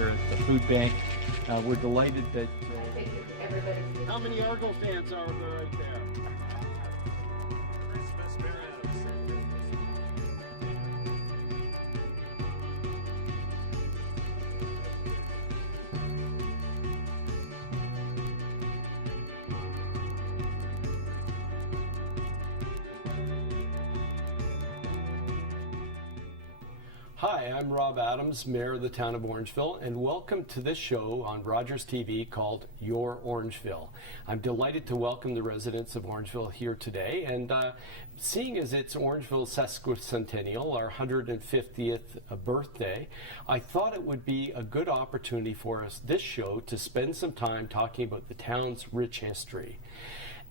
here at the food bank. We're delighted that... How many Argo fans are there right there? Hi, I'm Rob Adams, Mayor of the Town of Orangeville, and welcome to this show on Rogers TV called Your Orangeville. I'm delighted to welcome the residents of Orangeville here today, and seeing as it's Orangeville's sesquicentennial, our 150th birthday, I thought it would be a good opportunity for us this show to spend some time talking about the town's rich history.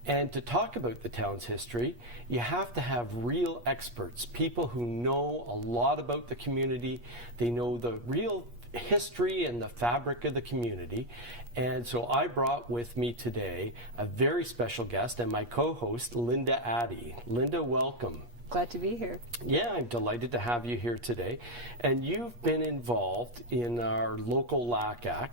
And to talk about the town's history, you have to have real experts, people who know a lot about the community. They know the real history and the fabric of the community. And so I brought with me today a very special guest and my co-host, Lynda Addy. Lynda, welcome. Glad to be here. Yeah, I'm delighted to have you here today. And you've been involved in our local LACAC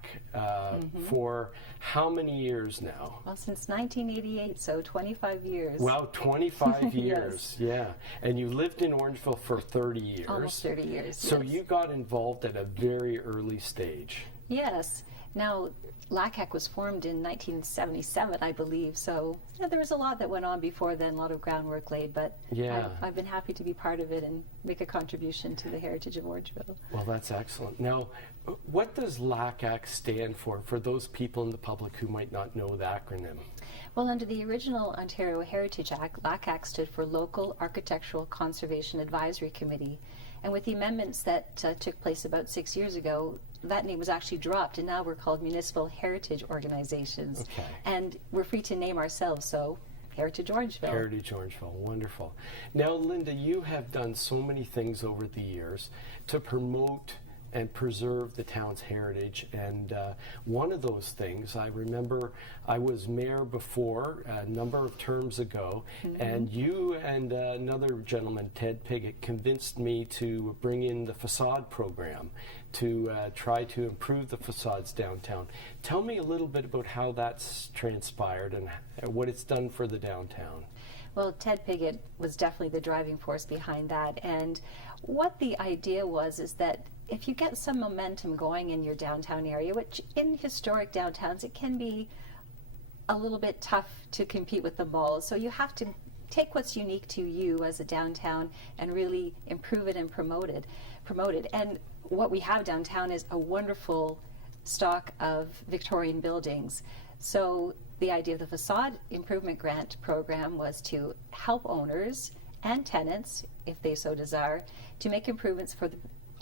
for how many years now? Well, since 1988, so 25 years. Wow, 25 years, Yes. Yeah. And you lived in Orangeville for 30 years. Almost 30 years, So yes. you got involved at a very early stage. Yes. Now, LACAC was formed in 1977, I believe, so there was a lot that went on before then, a lot of groundwork laid, but Yeah. I've been happy to be part of it and make a contribution to the heritage of Orangeville. Well, that's excellent. Now, what does LACAC stand for those people in the public who might not know the acronym? Well, under the original Ontario Heritage Act, LACAC stood for Local Architectural Conservation Advisory Committee. And with the amendments that took place about 6 years ago, that name was actually dropped, and now we're called Municipal Heritage Organizations. Okay. And we're free to name ourselves, so Heritage Orangeville. Heritage Orangeville, wonderful. Now, Lynda, you have done so many things over the years to promote and preserve the town's heritage, and one of those things, I remember I was mayor before a number of terms ago, and you and another gentleman, Ted Piggott, convinced me to bring in the facade program to try to improve the facades downtown. Tell me a little bit about how that's transpired and what it's done for the downtown. Well, Ted Piggott was definitely the driving force behind that, and what the idea was is that if you get some momentum going in your downtown area, which in historic downtowns it can be a little bit tough to compete with the malls, so you have to take what's unique to you as a downtown and really improve it and promote it. And what we have downtown is a wonderful stock of Victorian buildings. So the idea of the Facade Improvement Grant Program was to help owners and tenants, if they so desire, to make improvements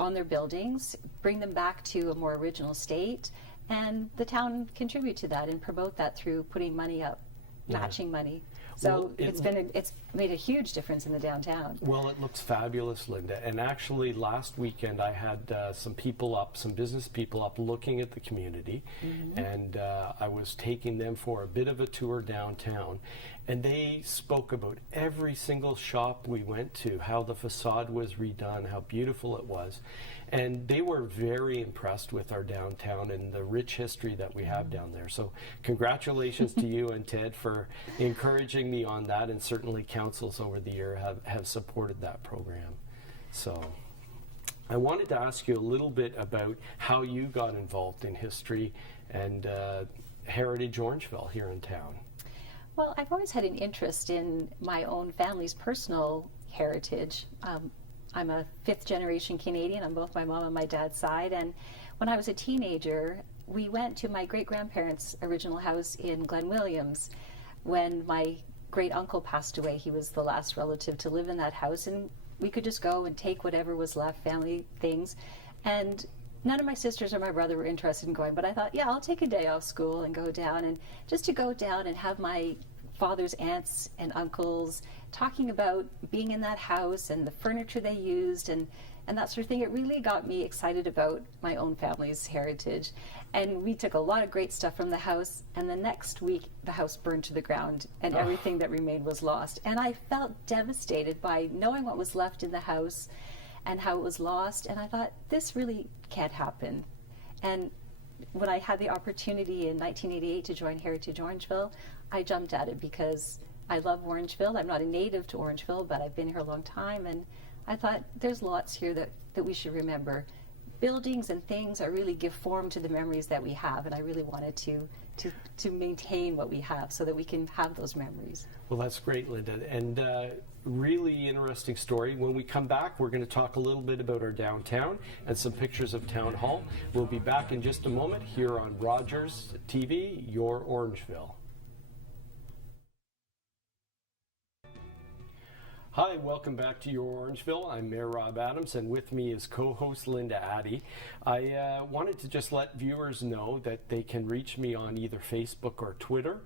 on their buildings, bring them back to a more original state, and the town contribute to that and promote that through putting money up, matching money. So well, it's made a huge difference in the downtown. Well, it looks fabulous, Lynda. And actually, last weekend I had some business people up looking at the community, and I was taking them for a bit of a tour downtown. And they spoke about every single shop we went to, how the facade was redone, how beautiful it was. And they were very impressed with our downtown and the rich history that we have down there. So congratulations to you and Ted for encouraging me on that, and certainly councils over the year have supported that program. So I wanted to ask you a little bit about how you got involved in history and Heritage Orangeville here in town. Well, I've always had an interest in my own family's personal heritage. I'm a fifth-generation Canadian on both my mom and my dad's side, and when I was a teenager, we went to my great-grandparents' original house in Glen Williams. When my great-uncle passed away, he was the last relative to live in that house, and we could just go and take whatever was left, family things, and none of my sisters or my brother were interested in going, but I thought, yeah, I'll take a day off school and go down, and just to go down and have my father's aunts and uncles talking about being in that house and the furniture they used and that sort of thing. It really got me excited about my own family's heritage. And we took a lot of great stuff from the house, and the next week the house burned to the ground and everything that remained was lost. And I felt devastated by knowing what was left in the house and how it was lost, and I thought, this really can't happen. And when I had the opportunity in 1988 to join Heritage Orangeville, I jumped at it because I love Orangeville. I'm not a native to Orangeville, but I've been here a long time, and I thought there's lots here that we should remember. Buildings and things are really give form to the memories that we have, and I really wanted to maintain what we have so that we can have those memories. Well, that's great, Lynda, and really interesting story. When we come back, we're going to talk a little bit about our downtown and some pictures of Town Hall. We'll be back in just a moment here on Rogers TV, Your Orangeville. Hi, welcome back to Your Orangeville. I'm Mayor Rob Adams, and with me is co-host Lynda Addy. I wanted to just let viewers know that they can reach me on either Facebook or Twitter,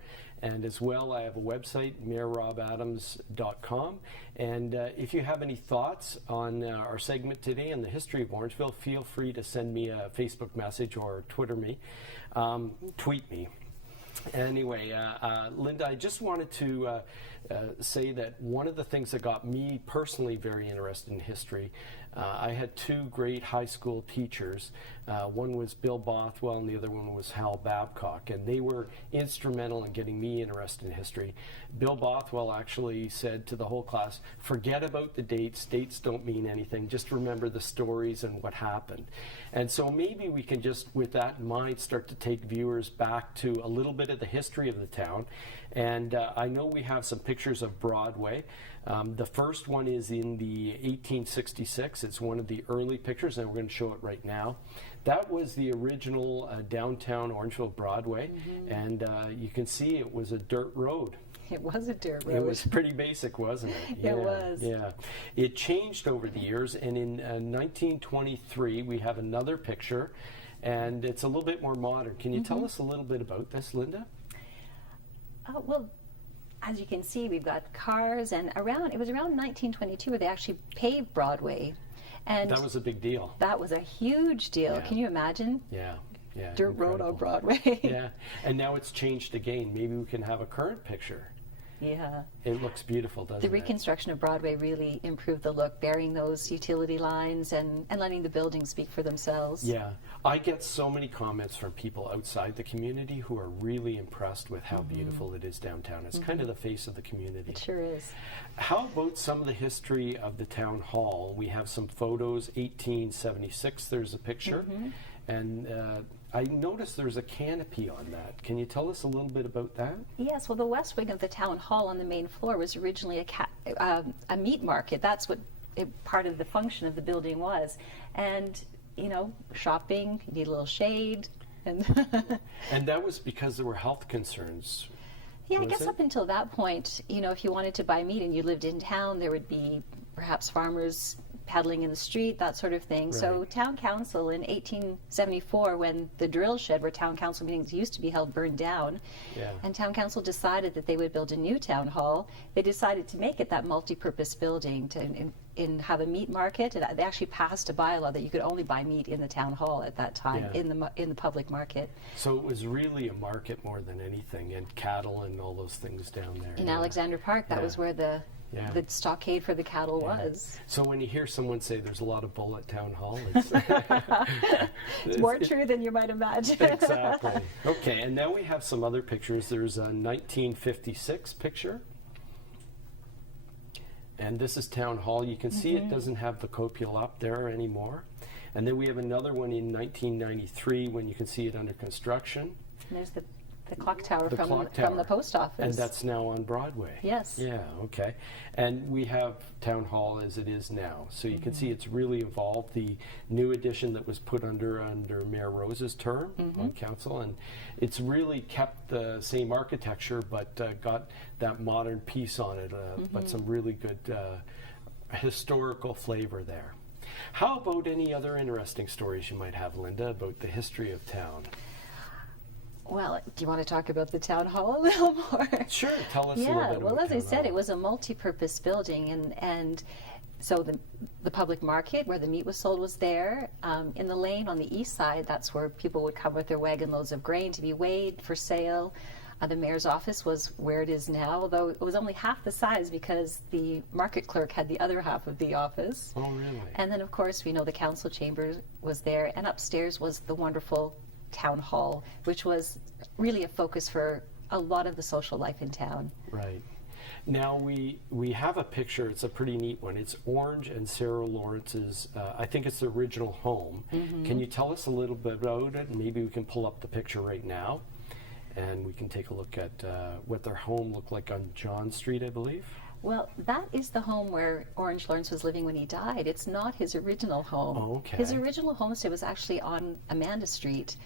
and as well I have a website, mayorrobadams.com. And if you have any thoughts on our segment today and the history of Orangeville, feel free to send me a Facebook message or Twitter me, tweet me. Anyway, Lynda, I just wanted to say that one of the things that got me personally very interested in history, I had two great high school teachers. One was Bill Bothwell and the other one was Hal Babcock, and they were instrumental in getting me interested in history. Bill Bothwell actually said to the whole class, forget about the dates. Dates don't mean anything. Just remember the stories and what happened. And so maybe we can just, with that in mind, start to take viewers back to a little bit of the history of the town. And I know we have some pictures of Broadway. The first one is in the 1866. It's one of the early pictures, and we're going to show it right now. That was the original downtown Orangeville Broadway, and you can see it was a dirt road. It was a dirt road. It was pretty basic, wasn't it? It was. Yeah. It changed over the years, and in 1923 we have another picture, and it's a little bit more modern. Can you tell us a little bit about this, Lynda? Well, as you can see, we've got cars, and it was around 1922 where they actually paved Broadway. And that was a big deal. That was a huge deal. Yeah. Can you imagine? Yeah. Dirt road on Broadway. Yeah, and now it's changed again. Maybe we can have a current picture. Yeah. It looks beautiful, doesn't it? The reconstruction of Broadway really improved the look, burying those utility lines and letting the buildings speak for themselves. Yeah. I get so many comments from people outside the community who are really impressed with how beautiful it is downtown. It's kind of the face of the community. It sure is. How about some of the history of the town hall? We have some photos. 1876, there's a picture. And I noticed there's a canopy on that. Can you tell us a little bit about that? Yes, well, the west wing of the town hall on the main floor was originally a meat market. That's what part of the function of the building was. And, you know, shopping, you need a little shade. And that was because there were health concerns. Yeah, I guess up until that point, you know, if you wanted to buy meat and you lived in town, there would be perhaps farmers peddling in the street, that sort of thing. Right. So town council in 1874, when the drill shed where town council meetings used to be held burned down, and town council decided that they would build a new town hall, they decided to make it that multi-purpose building to have a meat market, and they actually passed a bylaw that you could only buy meat in the town hall at that time, in the public market. So it was really a market more than anything, and cattle and all those things down there. In Alexander Park, that was where the stockade for the cattle was. So when you hear someone say there's a lot of bull at town hall, it's more true than you might imagine. Exactly. Okay, and now we have some other pictures. There's a 1956 picture. And this is Town Hall. You can see it doesn't have the cupola up there anymore. And then we have another one in 1993 when you can see it under construction. And there's the clock tower from the post office. And that's now on Broadway. Yes. Yeah, okay. And we have Town Hall as it is now. So you can see it's really evolved. The new addition that was put under Mayor Rose's term on council, and it's really kept the same architecture but got that modern piece on it, but some really good historical flavor there. How about any other interesting stories you might have, Lynda, about the history of town? Well, do you want to talk about the town hall a little more? Sure, tell us a little bit about well, as I said, hall. it was a multi-purpose building, and so the public market where the meat was sold was there. In the lane on the east side, that's where people would come with their wagon loads of grain to be weighed for sale. The mayor's office was where it is now, although it was only half the size because the market clerk had the other half of the office. Oh, really? And then, of course, we know the council chamber was there, and upstairs was the wonderful town hall, which was really a focus for a lot of the social life in town. Right. Now we have a picture. It's a pretty neat one. It's Orange and Sarah Lawrence's, I think it's the original home. Can you tell us a little bit about it? Maybe we can pull up the picture right now, and we can take a look at what their home looked like on John Street, I believe. Well, that is the home where Orange Lawrence was living when he died. It's not his original home. Oh, okay. His original homestead was actually on Amanda Street,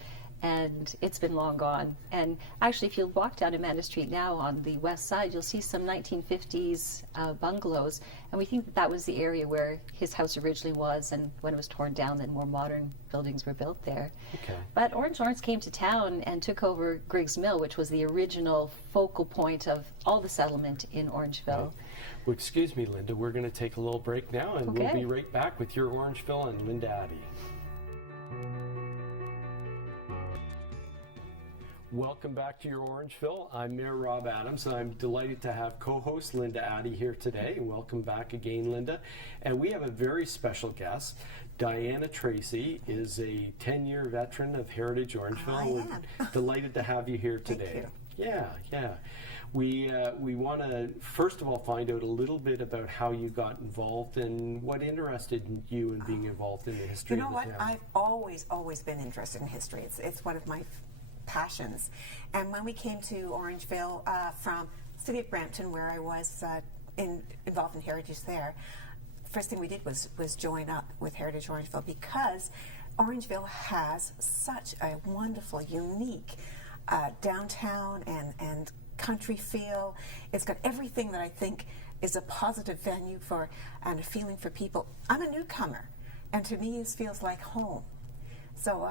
and it's been long gone. And actually, if you walk down Amanda Street now on the west side, you'll see some 1950s bungalows, and we think that was the area where his house originally was, and when it was torn down, then more modern buildings were built there. Okay. But Orange Lawrence came to town and took over Griggs Mill, which was the original focal point of all the settlement in Orangeville. Right. Well, excuse me, Lynda, we're going to take a little break now, and we'll be right back with your Orangeville and Lynda Addy. Welcome back to your Orangeville. I'm Mayor Rob Adams. I'm delighted to have co-host Lynda Addy here today. Welcome back again, Lynda. And we have a very special guest. Diana Tracey is a 10-year veteran of Heritage Orangeville. We're delighted to have you here today. Thank you. Yeah. We want to first of all find out a little bit about how you got involved and what interested you in being involved in the history. You know of the what? town. I've always been interested in history. It's one of my passions. And when we came to Orangeville from the city of Brampton, where I was involved in Heritage there, first thing we did was join up with Heritage Orangeville, because Orangeville has such a wonderful, unique downtown and country feel. It's got everything that I think is a positive venue for and a feeling for people. I'm a newcomer, and to me this feels like home. So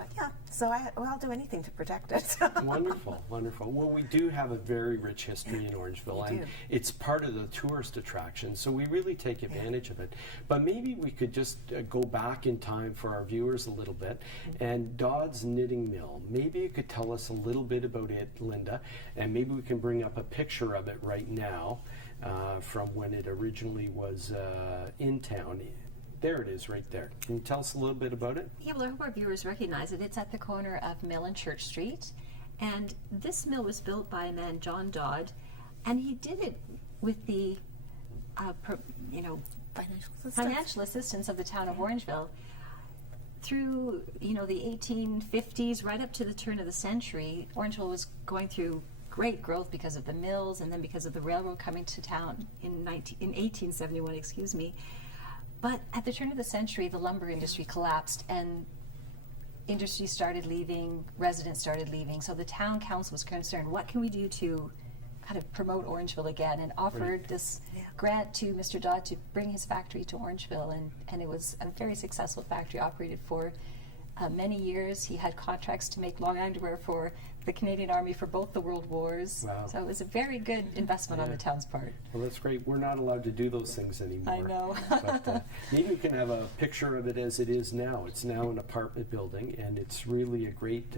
I'll do anything to protect it. Wonderful. Well, we do have a very rich history in Orangeville, and it's part of the tourist attraction, so we really take advantage of it. But maybe we could just go back in time for our viewers a little bit. And Dodd's Knitting Mill, maybe you could tell us a little bit about it, Lynda, and maybe we can bring up a picture of it right now from when it originally was in town. There it is, right there. Can you tell us a little bit about it? Yeah, well, I hope our viewers recognize it. It's at the corner of Mill and Church Street. And this mill was built by a man, John Dodd, and he did it with the, financial assistance of the town of Orangeville. Through, the 1850s, right up to the turn of the century, Orangeville was going through great growth because of the mills, and then because of the railroad coming to town in 1871, But at the turn of the century, the lumber industry collapsed, and industry started leaving, residents started leaving. So the town council was concerned, what can we do to kind of promote Orangeville again, and offered this grant to Mr. Dodd to bring his factory to Orangeville, and it was a very successful factory, operated for many years. He had contracts to make long underwear for the Canadian Army for both the World Wars. Wow. So it was a very good investment on the town's part. Well, that's great. We're not allowed to do those things anymore. I know. But maybe we can have a picture of it as it is now. It's now an apartment building, and it's really a great...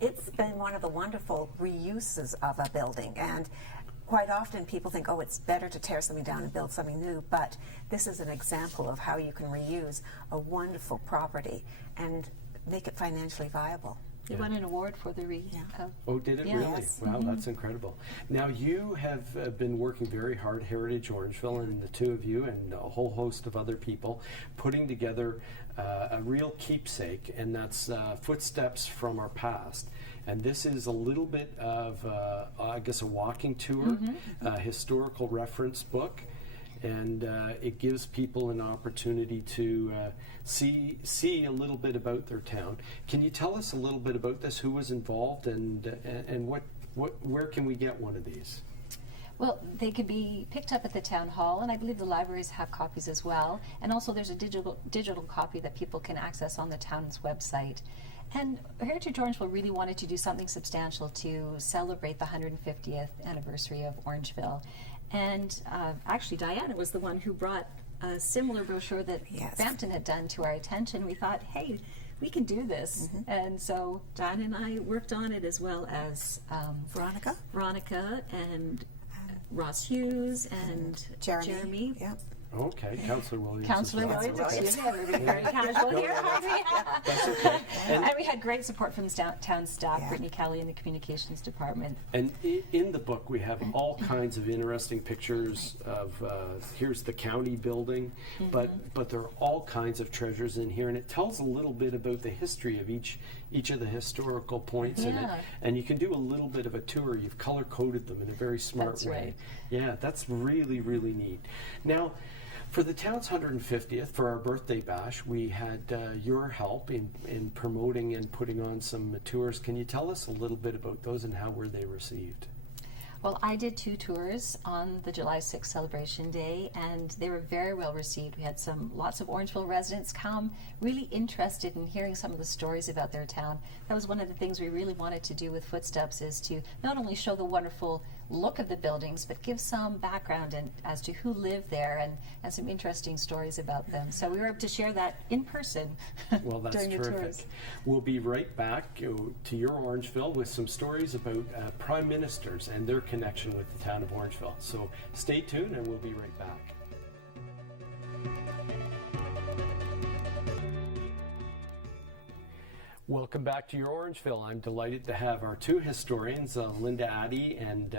It's been one of the wonderful reuses of a building, and quite often people think, oh, it's better to tear something down and build something new, but this is an example of how you can reuse a wonderful property and make it financially viable. They won an award for the Oh, did it really? Yes. Wow, that's incredible. Now, you have been working very hard, Heritage Orangeville, and the two of you and a whole host of other people, putting together a real keepsake, and that's Footsteps from Our Past. And this is a little bit of, I guess, a walking tour, a historical reference book. And it gives people an opportunity to see a little bit about their town. Can you tell us a little bit about this? Who was involved, and where can we get one of these? Well, they could be picked up at the town hall, and I believe the libraries have copies as well. And also, there's a digital copy that people can access on the town's website. And Heritage Orangeville really wanted to do something substantial to celebrate the 150th anniversary of Orangeville. And actually, Diana was the one who brought a similar brochure that Brampton had done to our attention. We thought, hey, we can do this. And so Diana and I worked on it, as well as Veronica and Ross Hughes and Jeremy. Yep. Okay, Councillor Williams. Councillor Williams, excuse me, we're very casual here. That's okay. And we had great support from town staff, Brittany Kelly in the communications department. And in the book, we have all kinds of interesting pictures of, here's the county building, but there are all kinds of treasures in here, and it tells a little bit about the history of each of the historical points in it. And you can do a little bit of a tour. You've color-coded them in a very smart way. Right. Yeah, that's really, really neat. Now, for the town's 150th, for our birthday bash, we had your help in promoting and putting on some tours. Can you tell us a little bit about those and how were they received? Well, I did 2 tours on the July 6th celebration day, and they were very well received. We had lots of Orangeville residents come, really interested in hearing some of the stories about their town. That was one of the things we really wanted to do with Footsteps, is to not only show the wonderful look of the buildings, but give some background as to who lived there and some interesting stories about them. So we were able to share that in person. Well, that's during the terrific. tours. We'll be right back to your Orangeville with some stories about prime ministers and their connection with the town of Orangeville. So stay tuned and we'll be right back. Welcome back to your Orangeville. I'm delighted to have our 2 historians, Lynda Addy and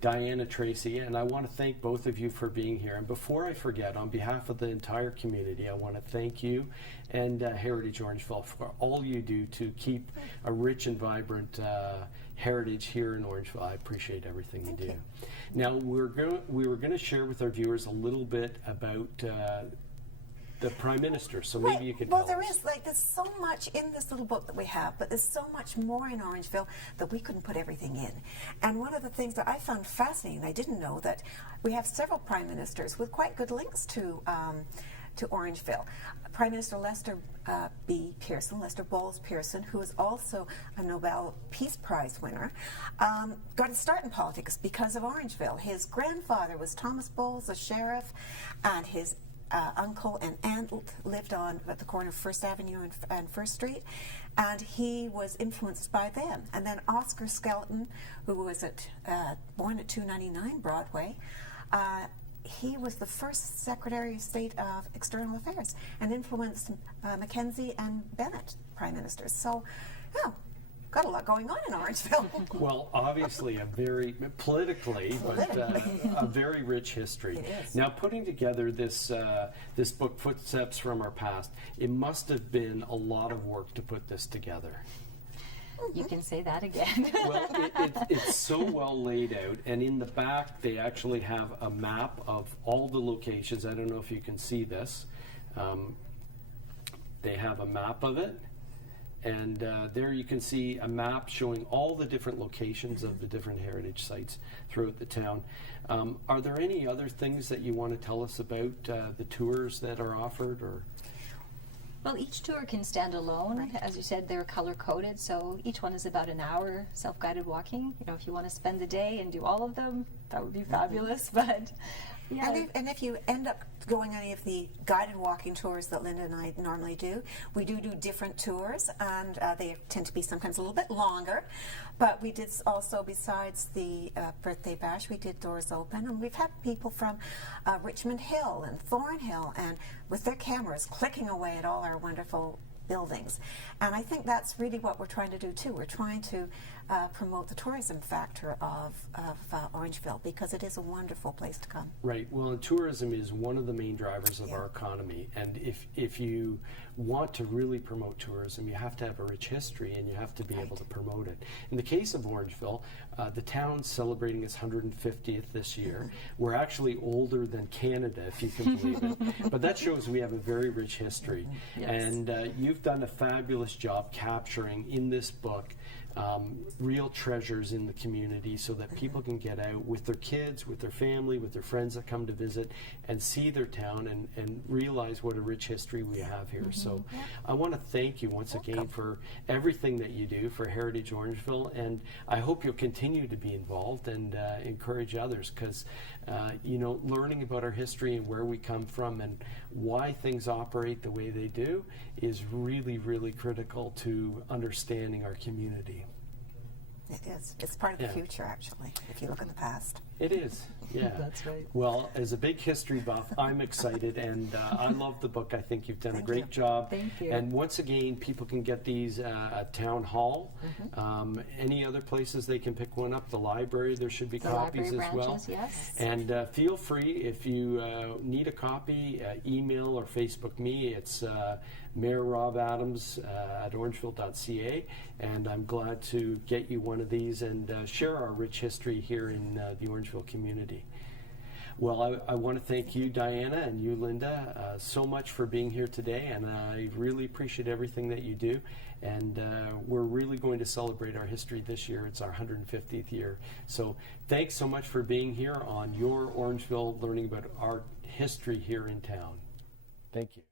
Diana Tracey, and I want to thank both of you for being here. And before I forget, on behalf of the entire community, I want to thank you and Heritage Orangeville for all you do to keep a rich and vibrant heritage here in Orangeville. I appreciate everything you do. Now, we were going to share with our viewers a little bit about the Prime Minister, so maybe you could tell us. Well, there is, there's so much in this little book that we have, but there's so much more in Orangeville that we couldn't put everything in. And one of the things that I found fascinating, I didn't know, that we have several Prime Ministers with quite good links to Orangeville. Prime Minister Lester Lester Bowles Pearson, who is also a Nobel Peace Prize winner, got his start in politics because of Orangeville. His grandfather was Thomas Bowles, a sheriff, and his uncle and aunt lived at the corner of First Avenue and First Street, and he was influenced by them. And then Oscar Skelton, who was born at 299 Broadway, he was the first Secretary of State of External Affairs and influenced Mackenzie and Bennett prime ministers. So, yeah, got a lot going on in Orangeville. Well, obviously a very politically, but a very rich history. It is. Now, putting together this this book, Footsteps from Our Past, it must have been a lot of work to put this together. You can say that again. Well, it's so well laid out, and in the back they actually have a map of all the locations. I don't know if you can see this. They have a map of it, and there you can see a map showing all the different locations of the different heritage sites throughout the town. Are there any other things that you want to tell us about the tours that are offered, or? Well, each tour can stand alone. Right. As you said, they're color-coded, so each one is about an hour self-guided walking. You know, if you want to spend the day and do all of them, that would be fabulous, but yeah. And if you end up going on any of the guided walking tours that Lynda and I normally do, we do different tours, and they tend to be sometimes a little bit longer. But we did also, besides the birthday bash, we did Doors Open, and we've had people from Richmond Hill and Thornhill, and with their cameras clicking away at all our wonderful buildings. And I think that's really what we're trying to do too. We're trying to promote the tourism factor of Orangeville, because it is a wonderful place to come. Right. Well, and tourism is one of the main drivers of our economy, and if you want to really promote tourism, you have to have a rich history, and you have to be able to promote it. In the case of Orangeville, the town's celebrating its 150th this year. We're actually older than Canada, if you can believe it. But that shows we have a very rich history. Yes. And you've done a fabulous job capturing in this book real treasures in the community so that people can get out with their kids, with their family, with their friends that come to visit and see their town and realize what a rich history we have here. So I want to thank you once again for everything that you do for Heritage Orangeville, and I hope you'll continue to be involved and encourage others, because you know, learning about our history and where we come from and why things operate the way they do is really, really critical to understanding our community. It is. It's part of the future, actually, if you look in the past. It is, yeah. That's right. Well, as a big history buff, I'm excited, and I love the book. I think you've done a great job. Thank you. And once again, people can get these at Town Hall. Any other places they can pick one up? The library, there should be copies library as well. branches, yes. And feel free, if you need a copy, email or Facebook me. It's Mayor Rob Adams at orangeville.ca, and I'm glad to get you one of these and share our rich history here in the Orangeville community. Well, I want to thank you, Diana, and you, Lynda, so much for being here today, and I really appreciate everything that you do. And we're really going to celebrate our history this year. It's our 150th year. So thanks so much for being here on Your Orangeville, learning about our history here in town. Thank you.